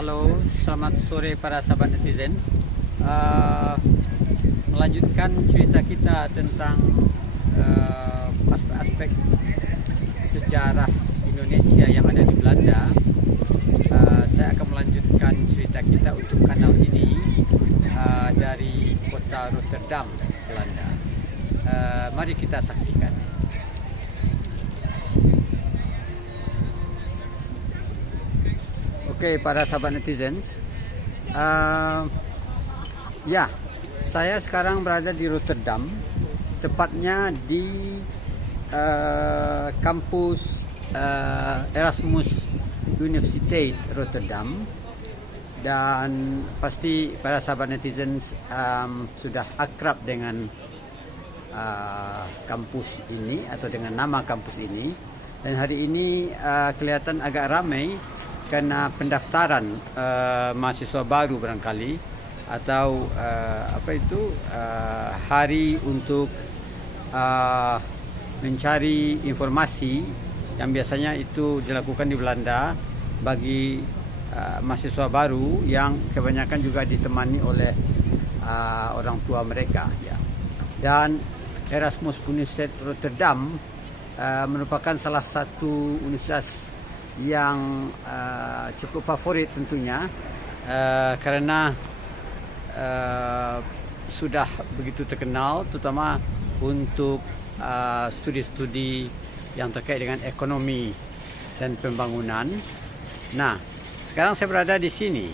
Halo, selamat sore para sahabat netizen. Melanjutkan cerita kita tentang aspek-aspek sejarah Indonesia yang ada di Belanda. Saya akan melanjutkan cerita kita untuk kanal ini dari kota Rotterdam, Belanda. Mari kita saksikan. Oke, para sahabat netizen, ya, saya sekarang berada di Rotterdam, tepatnya di kampus Erasmus Universiteit Rotterdam, dan pasti para sahabat netizen sudah akrab dengan kampus ini atau dengan nama kampus ini. Dan hari ini kelihatan agak ramai karena pendaftaran mahasiswa baru barangkali, atau hari untuk mencari informasi yang biasanya itu dilakukan di Belanda bagi mahasiswa baru yang kebanyakan juga ditemani oleh orang tua mereka, ya. Dan Erasmus Universiteit Rotterdam merupakan salah satu universitas yang cukup favorit tentunya, karena sudah begitu terkenal terutama untuk studi-studi yang terkait dengan ekonomi dan pembangunan. Nah, sekarang saya berada di sini,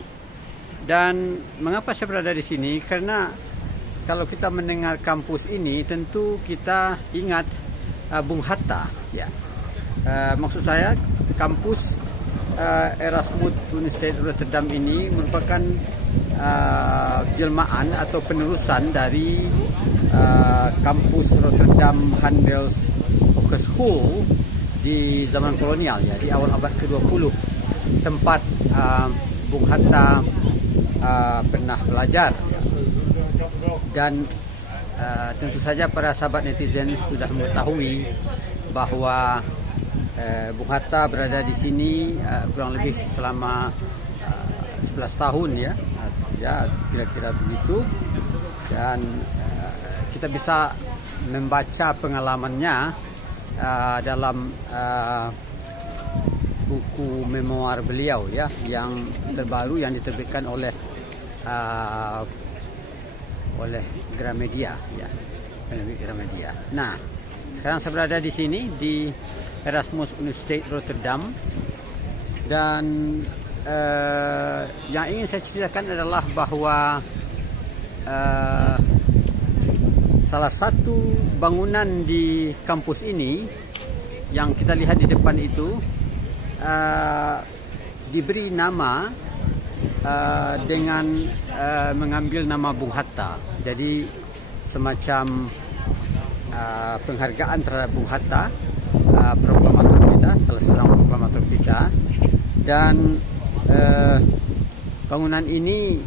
dan mengapa saya berada di sini? Karena kalau kita mendengar kampus ini tentu kita ingat Bung Hatta, ya. Maksud saya kampus Erasmus Universiteit Rotterdam ini merupakan jelmaan atau penerusan dari kampus Rotterdam Handels Hogeschool di zaman kolonial, ya, di awal abad ke-20, tempat Bung Hatta pernah belajar, ya. Dan tentu saja para sahabat netizen sudah mengetahui bahwa Bung Hatta berada di sini kurang lebih selama 11 tahun, ya, kira-kira begitu. Dan kita bisa membaca pengalamannya dalam buku memoir beliau, ya, yang terbaru yang diterbitkan oleh Gramedia, ya, penerbit Gramedia. Nah, sekarang saya berada di sini di Erasmus Universiteit Rotterdam, dan yang ingin saya ceritakan adalah bahwa salah satu bangunan di kampus ini yang kita lihat di depan itu diberi nama dengan mengambil nama Bung Hatta. Jadi semacam penghargaan terhadap Bung Hatta, proklamator kita, salah seorang proklamator kita. Dan bangunan ini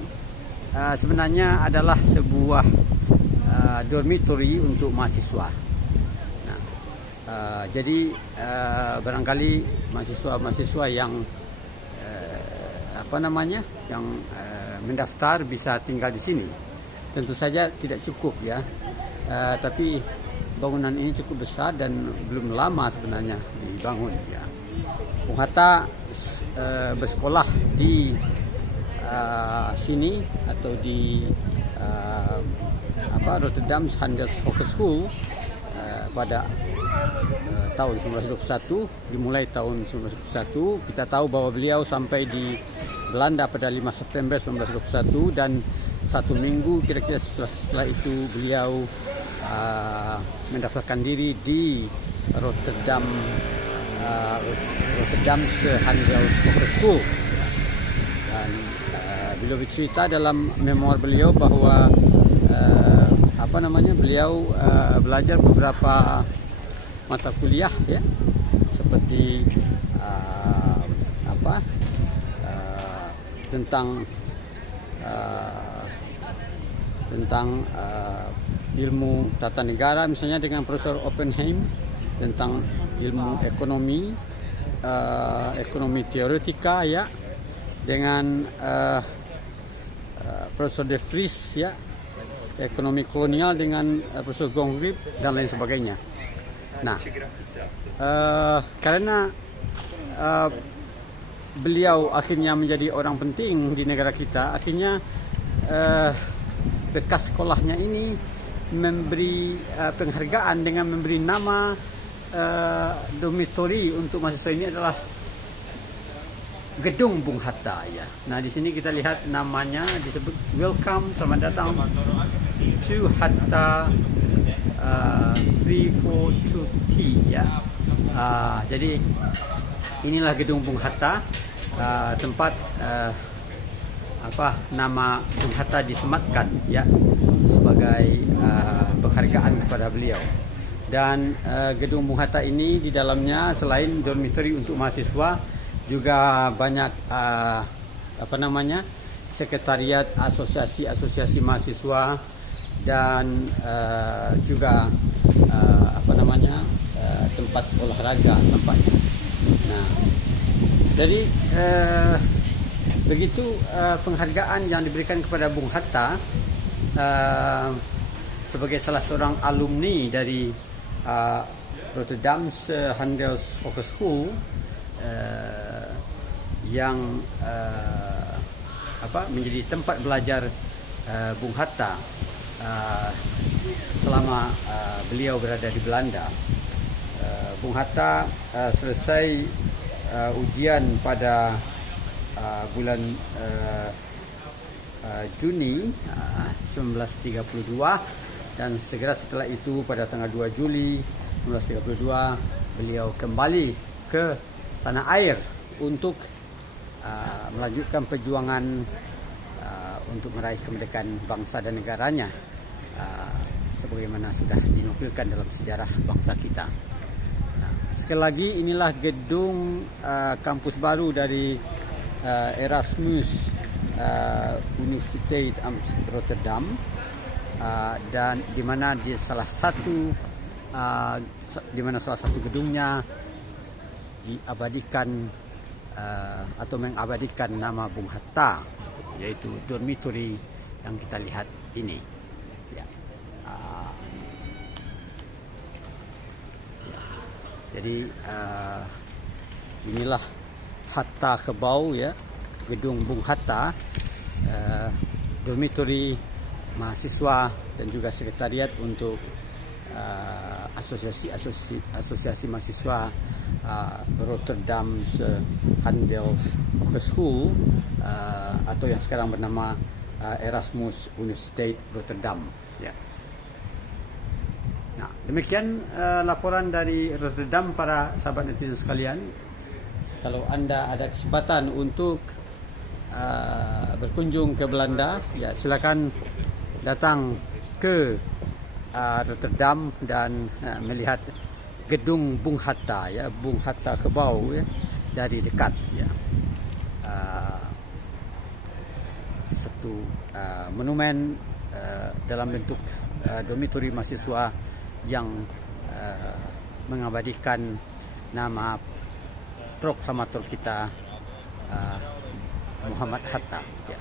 sebenarnya adalah sebuah dormitory untuk mahasiswa. Nah, jadi barangkali mahasiswa yang yang mendaftar bisa tinggal di sini. Tentu saja tidak cukup, ya, tapi bangunan ini cukup besar dan belum lama sebenarnya dibangun, ya. Bung Hatta bersekolah di sini atau di Rotterdam Handels Hogeschool pada tahun 1921, dimulai tahun 1921. Kita tahu bahwa beliau sampai di Belanda pada 5 September 1921, dan 1 minggu kira-kira setelah itu beliau mendaftarkan diri di Rotterdam Handels Hogeschool. Dan beliau bercerita dalam memoir beliau bahwa beliau belajar beberapa mata kuliah, ya, seperti tentang ilmu tata negara, misalnya dengan Profesor Oppenheim, tentang ilmu ekonomi teoretika, ya, dengan Profesor De Vries ya, ekonomi kolonial dengan Profesor Gongrip dan lain sebagainya. Nah, karena beliau akhirnya menjadi orang penting di negara kita, akhirnya bekas sekolahnya ini memberi penghargaan dengan memberi nama dormitory untuk mahasiswa ini adalah Gedung Bung Hatta ya. Nah, di sini kita lihat namanya disebut welcome, selamat datang to Hatta 342T ya. Jadi inilah Gedung Bung Hatta, tempat nama Bung Hatta disematkan ya sebagai penghargaan kepada beliau. Dan Gedung Bung Hatta ini di dalamnya selain dormitory untuk mahasiswa juga banyak sekretariat asosiasi mahasiswa dan juga tempat olahraga tempatnya. Nah, jadi begitu penghargaan yang diberikan kepada Bung Hatta sebagai salah seorang alumni dari Rotterdamse Handelshogeschool yang menjadi tempat belajar Bung Hatta selama beliau berada di Belanda. Bung Hatta selesai ujian pada bulan Juni 1932 dan segera setelah itu pada tanggal 2 Juli 1932 beliau kembali ke tanah air untuk melanjutkan perjuangan untuk meraih kemerdekaan bangsa dan negaranya sebagaimana sudah dinukilkan dalam sejarah bangsa kita. Sekali lagi inilah gedung kampus baru dari Erasmus Universiteit Rotterdam dan di mana salah satu gedungnya diabadikan atau mengabadikan nama Bung Hatta, yaitu dormitory yang kita lihat ini. Ya. Jadi inilah Hatta Gebouw ya, gedung Bung Hatta, dormitory mahasiswa dan juga sekretariat untuk asosiasi mahasiswa Rotterdamse Handelshogeschool atau yang sekarang bernama Erasmus Universiteit Rotterdam ya. Nah, demikian laporan dari Rotterdam para sahabat netizen sekalian. Kalau Anda ada kesempatan untuk berkunjung ke Belanda, ya silakan datang ke Rotterdam dan melihat gedung Bung Hatta ya, Bung Hatta Gebouw ya, dari dekat ya. Satu monumen dalam bentuk dormitory mahasiswa yang mengabadikan nama proklamator kita Muhammad Hatta ya.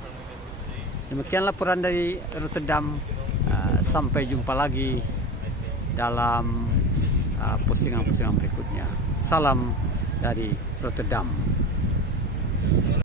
Demikian laporan dari Rotterdam. Sampai jumpa lagi dalam postingan-postingan berikutnya. Salam dari Rotterdam.